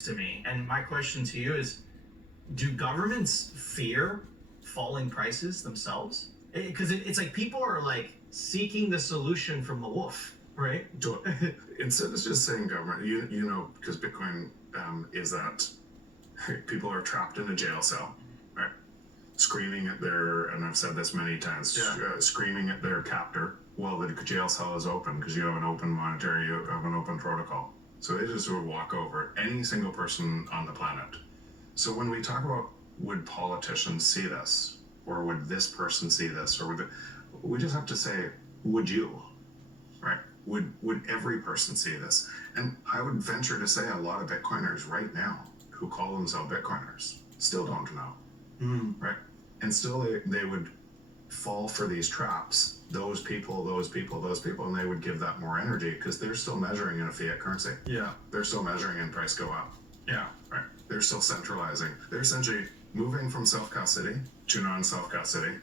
to me. And my question to you is, do governments fear falling prices themselves? Because it's like people are like seeking the solution from the wolf, right? Instead of just saying government, because Bitcoin is that people are trapped in a jail cell, right? Screaming at their, and I've said this many times, screaming at their captor while the jail cell is open because you have an open monetary, you have an open protocol. So they just sort of walk over any single person on the planet. So when we talk about would politicians see this, or would this person see this, or we just have to say, would you, right? Would every person see this? And I would venture to say a lot of Bitcoiners right now who call themselves Bitcoiners still don't know, right? And still they would fall for these traps, those people, and they would give that more energy because they're still measuring in a fiat currency. Yeah. They're still measuring in price go up. Yeah. Right. They're still centralizing. They're essentially moving from self-custody to non-self-custody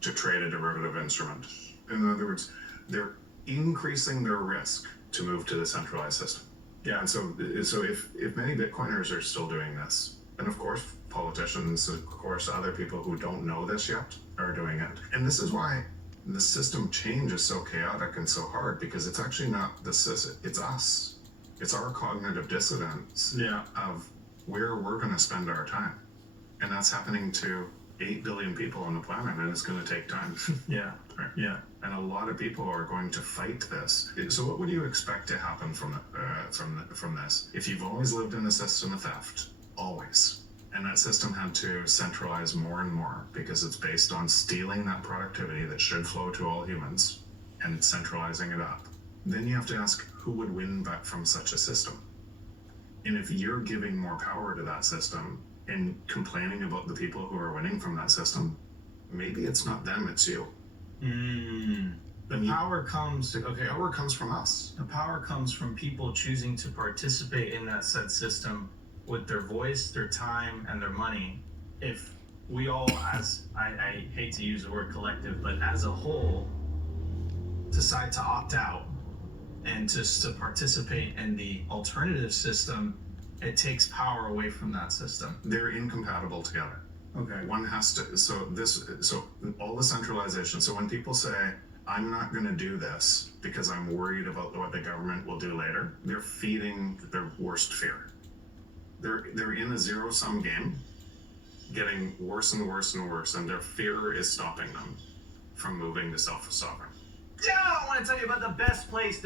to trade a derivative instrument. In other words, they're increasing their risk to move to the centralized system. Yeah. And so if many Bitcoiners are still doing this, and of course politicians, of course other people who don't know this yet are doing it. And this is why the system change is so chaotic and so hard, because it's actually not the system, it's us. It's our cognitive dissonance of where we're going to spend our time. And that's happening to 8 billion people on the planet, and it's going to take time. Yeah. Right. Yeah. And a lot of people are going to fight this. So what would you expect to happen from this? If you've always lived in a system of theft, always, and that system had to centralize more and more because it's based on stealing that productivity that should flow to all humans and centralizing it up, then you have to ask, who would win back from such a system? And if you're giving more power to that system and complaining about the people who are winning from that system, maybe it's not them, it's you. The power comes from us. The power comes from people choosing to participate in that said system with their voice, their time, and their money. If we all, as I hate to use the word collective, but as a whole, decide to opt out and just to participate in the alternative system, it takes power away from that system. They're incompatible together. Okay. One has to, so all the centralization. So when people say, I'm not going to do this because I'm worried about what the government will do later, they're feeding their worst fear. They're in a zero-sum game, getting worse and worse and worse, and their fear is stopping them from moving to self-sovereign. Yeah, I want to tell you about the best place to